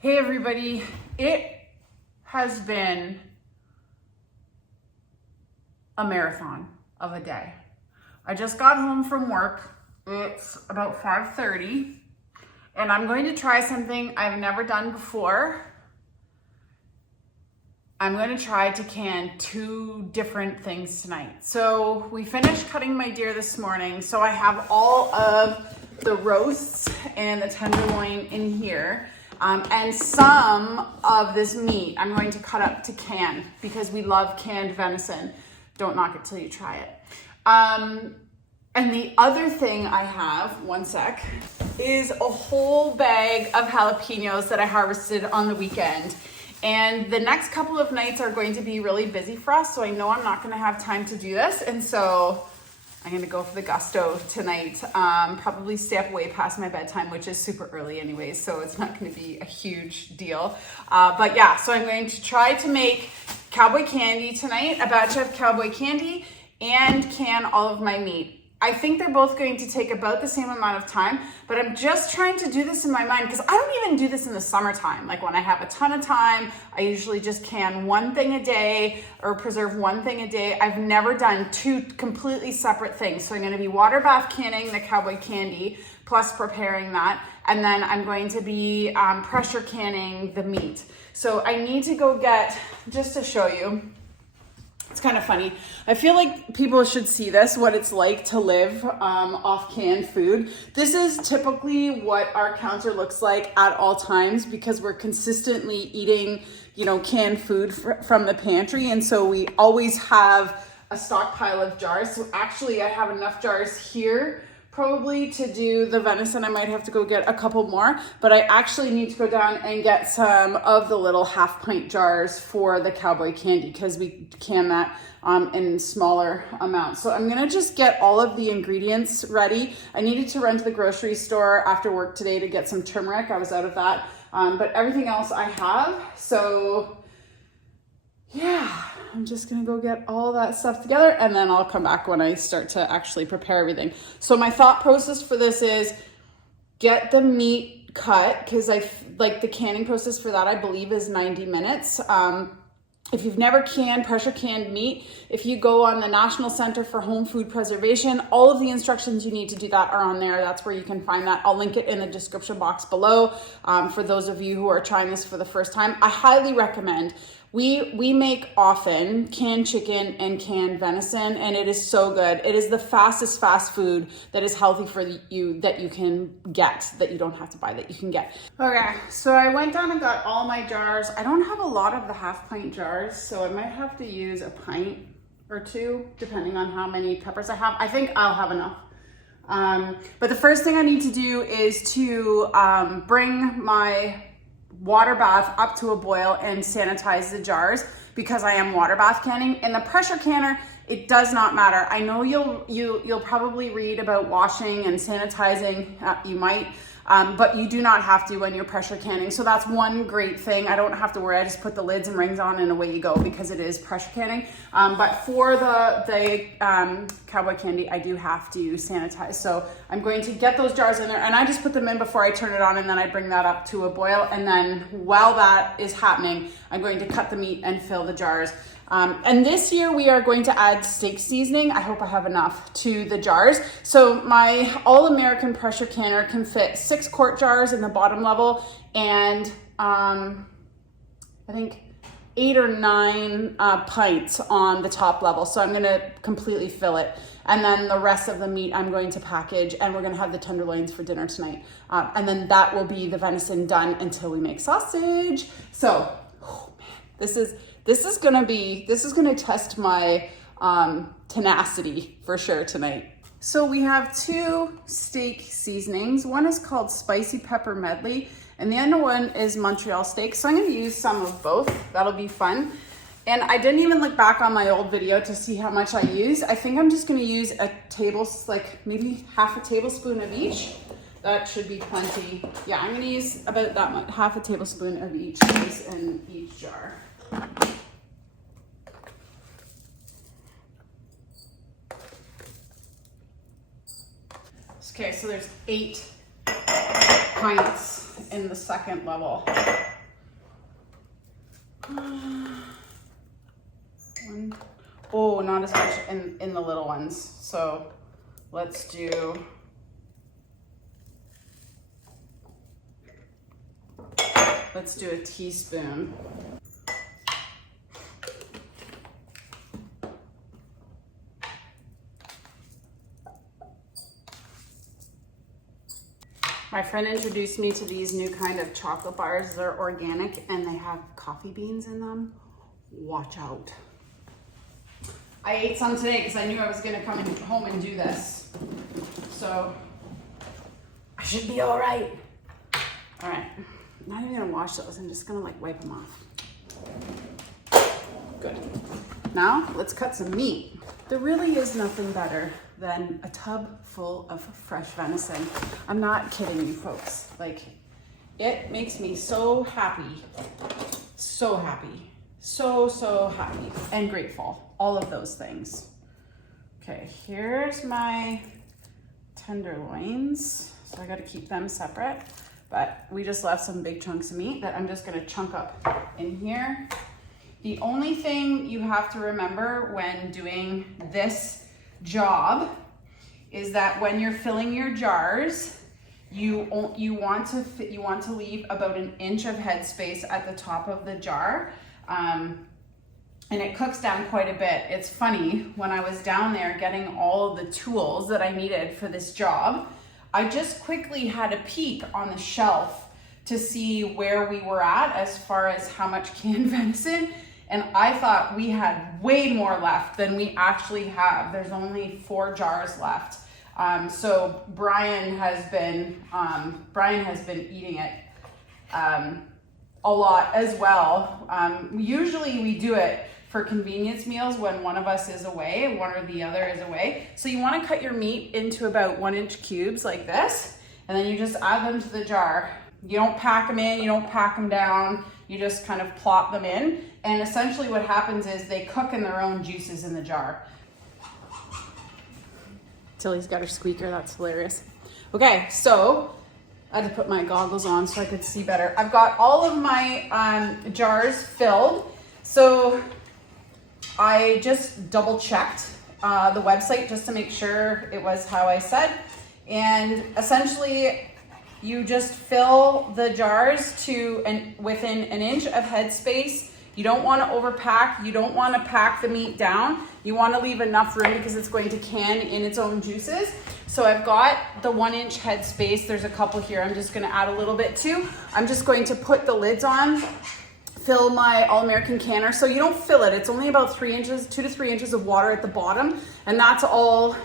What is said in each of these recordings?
Hey everybody, it has been a marathon of a day. I just got home from work. It's about 5:30 and I'm going to try something I've never done before. I'm going to try to can 2 different things tonight. So we finished cutting my deer this morning. So I have all of the roasts and the tenderloin in here. And some of this meat I'm going to cut up to can because we love canned venison. Don't knock it till you try it. And the other thing I have, one sec, is a whole bag of jalapenos that I harvested on the weekend. And the next couple of nights are going to be really busy for us, so I know I'm not going to have time to do this. And so I'm going to go for the gusto tonight. Probably stay up way past my bedtime, which is super early anyways, so it's not going to be a huge deal. But yeah, so I'm going to try to make Cowboy Candy tonight, a batch of Cowboy Candy, and can all of my meat. I think they're both going to take about the same amount of time, but I'm just trying to do this in my mind because I don't even do this in the summertime. Like when I have a ton of time, I usually just can one thing a day or preserve one thing a day. I've never done 2 completely separate things. So I'm going to be water bath canning the Cowboy Candy plus preparing that. And then I'm going to be pressure canning the meat. So I need to go get, just to show you, it's kind of funny. I feel like people should see this, what it's like to live off canned food. This is typically what our counter looks like at all times because we're consistently eating, canned food from the pantry. And so we always have a stockpile of jars. So actually I have enough jars here probably to do the venison. I might have to go get a couple more, but I actually need to go down and get some of the little 1/2 pint jars for the Cowboy Candy because we can that in smaller amounts. So I'm gonna just get all of the ingredients ready. I needed to run to the grocery store after work today to get some turmeric. I was out of that, but everything else I have. So yeah, I'm just gonna go get all that stuff together and then I'll come back when I start to actually prepare everything. So my thought process for this is get the meat cut because the canning process for that I believe is 90 minutes. If you've never pressure canned meat, if you go on the National Center for Home Food Preservation, all of the instructions you need to do that are on there. That's where you can find that. I'll link it in the description box below for those of you who are trying this for the first time. I highly recommend. We make often canned chicken and canned venison, and it is so good. It is the fastest fast food that is healthy for you that you can get, that you don't have to buy, that you can get. Okay, so I went down and got all my jars. I don't have a lot of the 1/2 pint jars, so I might have to use a pint or 2, depending on how many peppers I have. I think I'll have enough. But the first thing I need to do is to bring my water bath up to a boil and sanitize the jars because I am water bath canning. In the pressure canner, it does not matter. I know you'll probably read about washing and sanitizing. You might, but you do not have to when you're pressure canning. So that's one great thing. I don't have to worry. I just put the lids and rings on and away you go because it is pressure canning. But for the Cowboy Candy, I do have to sanitize. So I'm going to get those jars in there and I just put them in before I turn it on and then I bring that up to a boil. And then while that is happening, I'm going to cut the meat and fill the jars. And this year we are going to add steak seasoning. I hope I have enough to the jars. So my all-American pressure canner can fit 6 quart jars in the bottom level and I think 8 or 9 pints on the top level. So I'm gonna completely fill it. And then the rest of the meat I'm going to package and we're gonna have the tenderloins for dinner tonight. And then that will be the venison done until we make sausage. So, oh man, this is gonna test my tenacity for sure tonight. So we have 2 steak seasonings. One is called Spicy Pepper Medley and the other one is Montreal steak. So I'm gonna use some of both. That'll be fun. And I didn't even look back on my old video to see how much I use. I think I'm just gonna use maybe 1/2 tablespoon of each. That should be plenty. Yeah, I'm gonna use about that much, 1/2 tablespoon of each in each jar. Okay, so there's 8 pints in the second level. Oh, not as much in the little ones. So let's do a teaspoon. My friend introduced me to these new kind of chocolate bars. They're organic and they have coffee beans in them. Watch out. I ate some today because I knew I was gonna come home and do this. So I should be all right. All right, I'm not even gonna wash those. I'm just gonna like wipe them off. Good. Now let's cut some meat. There really is nothing better than a tub full of fresh venison. I'm not kidding you folks. Like, it makes me so happy, so happy, so happy and grateful. All of those things. Okay, here's my tenderloins. So I gotta keep them separate, but we just left some big chunks of meat that I'm just gonna chunk up in here. The only thing you have to remember when doing this job is that when you're filling your jars, you want to leave about 1 inch of headspace at the top of the jar, and it cooks down quite a bit. It's funny, when I was down there getting all of the tools that I needed for this job, I just quickly had a peek on the shelf to see where we were at as far as how much canned venison. And I thought we had way more left than we actually have. There's only 4 jars left. So Brian has been eating it a lot as well. Usually we do it for convenience meals when one of us is away, one or the other is away. So you want to cut your meat into about 1-inch cubes like this, and then you just add them to the jar. You don't pack them in, you don't pack them down, you just kind of plop them in. And essentially what happens is they cook in their own juices in the jar. Tilly's got her squeaker, that's hilarious. Okay, so I had to put my goggles on so I could see better. I've got all of my jars filled. So I just double checked the website just to make sure it was how I said. And essentially you just fill the jars to within 1 inch of headspace. You don't want to overpack. You don't want to pack the meat down. You want to leave enough room because it's going to can in its own juices. So I've got the 1-inch headspace. There's a couple here. I'm just going to add a little bit too. I'm just going to put the lids on, fill my All-American canner. So you don't fill it. It's only about 3 inches, 2 to 3 inches of water at the bottom. And that's all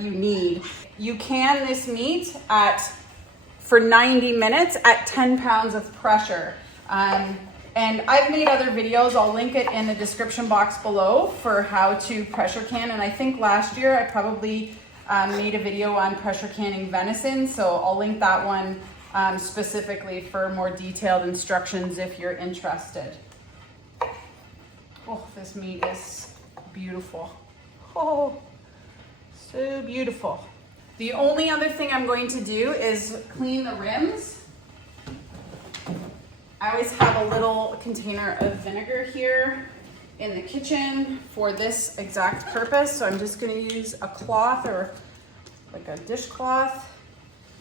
you need. You can this meat for 90 minutes at 10 pounds of pressure. And I've made other videos. I'll link it in the description box below for how to pressure can. And I think last year I probably made a video on pressure canning venison. So I'll link that one specifically for more detailed instructions if you're interested. Oh, this meat is beautiful. Oh, so beautiful. The only other thing I'm going to do is clean the rims. I always have a little container of vinegar here in the kitchen for this exact purpose. So I'm just going to use a cloth or like a dishcloth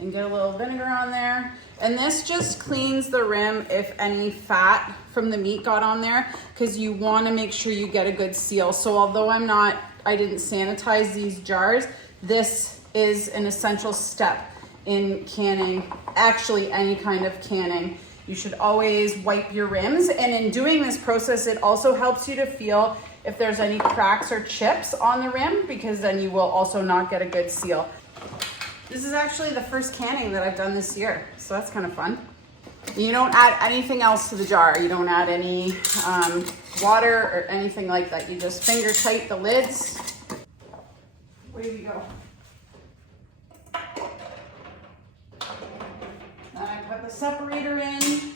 and get a little vinegar on there. And this just cleans the rim if any fat from the meat got on there, because you want to make sure you get a good seal. So although I didn't sanitize these jars, this is an essential step in canning, actually any kind of canning. You should always wipe your rims, and in doing this process, it also helps you to feel if there's any cracks or chips on the rim, because then you will also not get a good seal. This is actually the first canning that I've done this year, so that's kind of fun. You don't add anything else to the jar. You don't add any water or anything like that. You just finger tight the lids. Away we go. I put the separator in.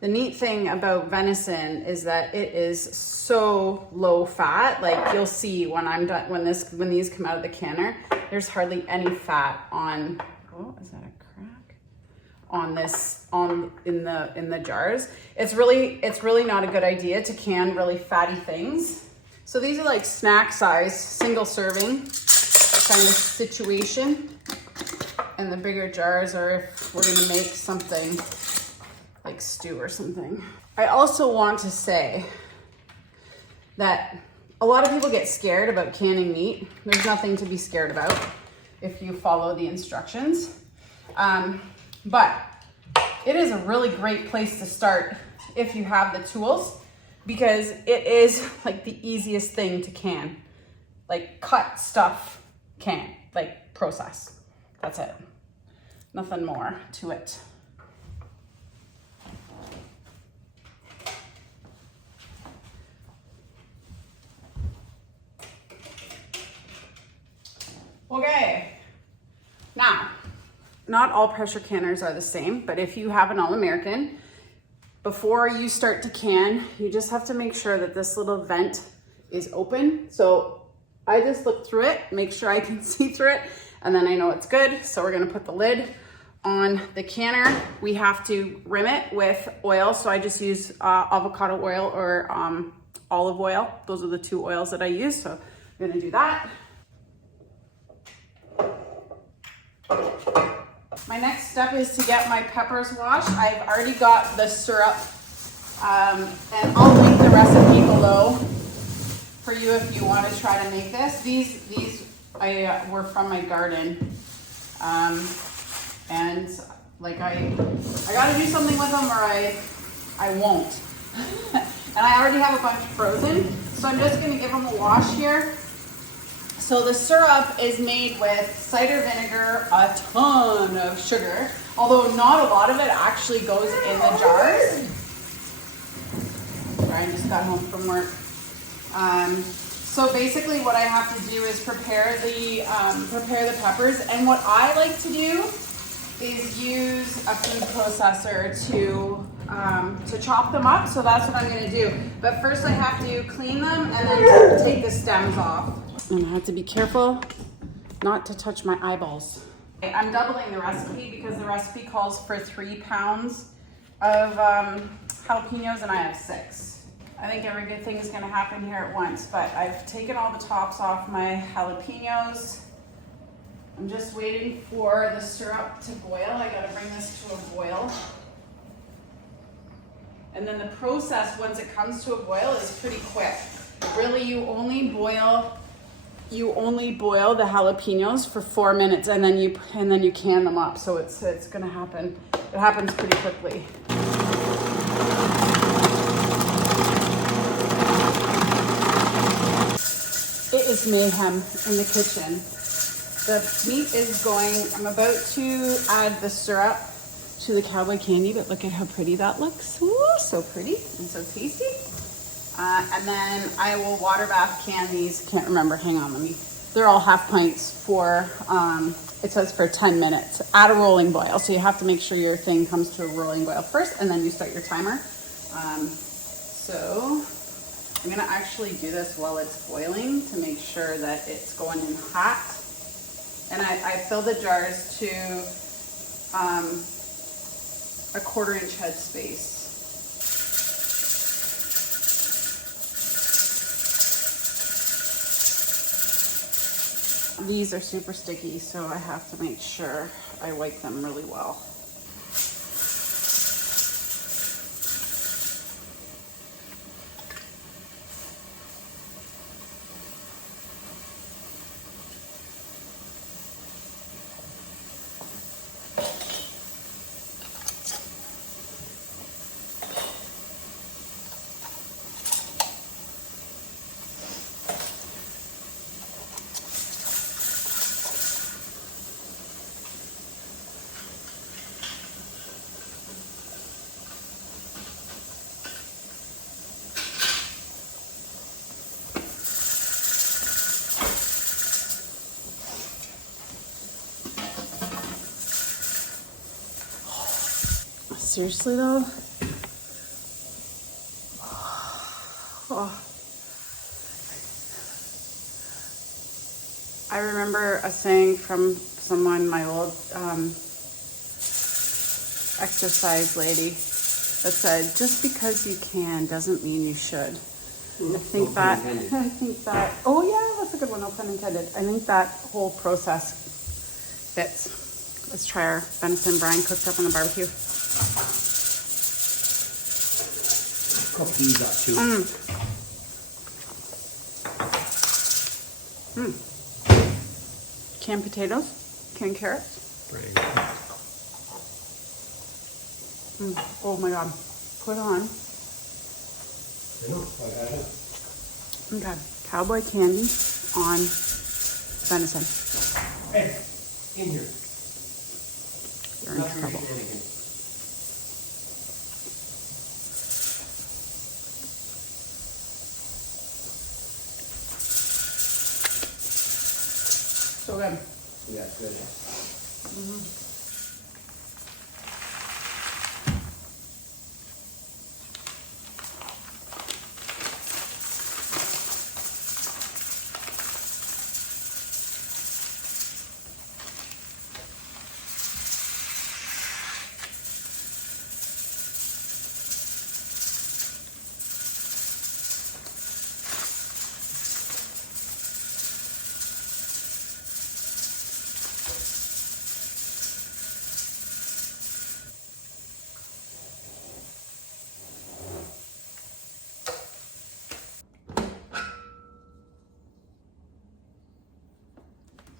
The neat thing about venison is that it is so low fat. Like you'll see when I'm done, when these come out of the canner, there's hardly any fat on. Oh, is that a crack? on this in the jars. It's really not a good idea to can really fatty things. So these are like snack size, single serving kind of situation. And the bigger jars are if we're gonna make something like stew or something. I also want to say that a lot of people get scared about canning meat. There's nothing to be scared about if you follow the instructions. But it is a really great place to start if you have the tools, because it is like the easiest thing to can. Like cut stuff, can, like process. That's it. Nothing more to it. Okay, now, not all pressure canners are the same, but if you have an All-American, before you start to can, you just have to make sure that this little vent is open. So I just look through it, make sure I can see through it, and then I know it's good. So we're gonna put the lid on the canner. We have to rim it with oil. So I just use avocado oil or olive oil. Those are the two oils that I use. So I'm gonna do that. My next step is to get my peppers washed. I've already got the syrup, and I'll link the recipe below for you if you want to try to make this. These were from my garden, and like I got to do something with them or I won't. And I already have a bunch frozen, so I'm just going to give them a wash here. So the syrup is made with cider vinegar, a ton of sugar, although not a lot of it actually goes in the jars. Brian just got home from work. So basically what I have to do is prepare the peppers, and what I like to do is use a food processor to chop them up. So that's what I'm going to do. But first I have to clean them and then take the stems off. And I have to be careful not to touch my eyeballs. I'm doubling the recipe because the recipe calls for 3 pounds of jalapenos and I have 6. I think every good thing is going to happen here at once, but I've taken all the tops off my jalapenos. I'm just waiting for the syrup to boil. I got to bring this to a boil. And then the process, once it comes to a boil, is pretty quick. Really, you only boil the jalapenos for 4 minutes, and then you can them up. So it's gonna happen. It happens pretty quickly. It is mayhem in the kitchen. The meat is going. I'm about to add the syrup to the Cowboy Candy, but look at how pretty that looks. Ooh, so pretty and so tasty. And then I will water bath can these. Can't remember, hang on, they're all half pints for, it says for 10 minutes at a rolling boil. So you have to make sure your thing comes to a rolling boil first, and then you start your timer. So I'm gonna actually do this while it's boiling to make sure that it's going in hot. And I fill the jars to a 1/4-inch head space. These are super sticky, so I have to make sure I wipe them really well. Seriously though? Oh. I remember a saying from someone, my old exercise lady that said, just because you can doesn't mean you should. I think that, oh yeah, that's a good one, no pun intended. I think that whole process fits. Let's try our venison brine cooked up on the barbecue. Cook these up too. Canned potatoes, canned carrots. Oh my God, put on. I know, I had it. Okay, Cowboy Candy on venison. Hey, in here. You're in trouble. So good. Yeah, good.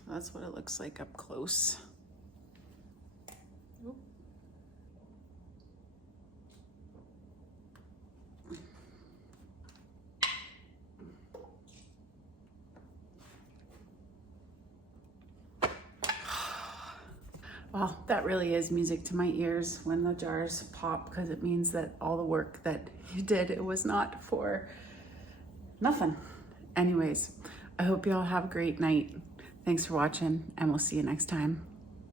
That's what it looks like up close. Oop. Well, that really is music to my ears when the jars pop, because it means that all the work that you did, it was not for nothing. Anyways, I hope you all have a great night. Thanks for watching, and we'll see you next time.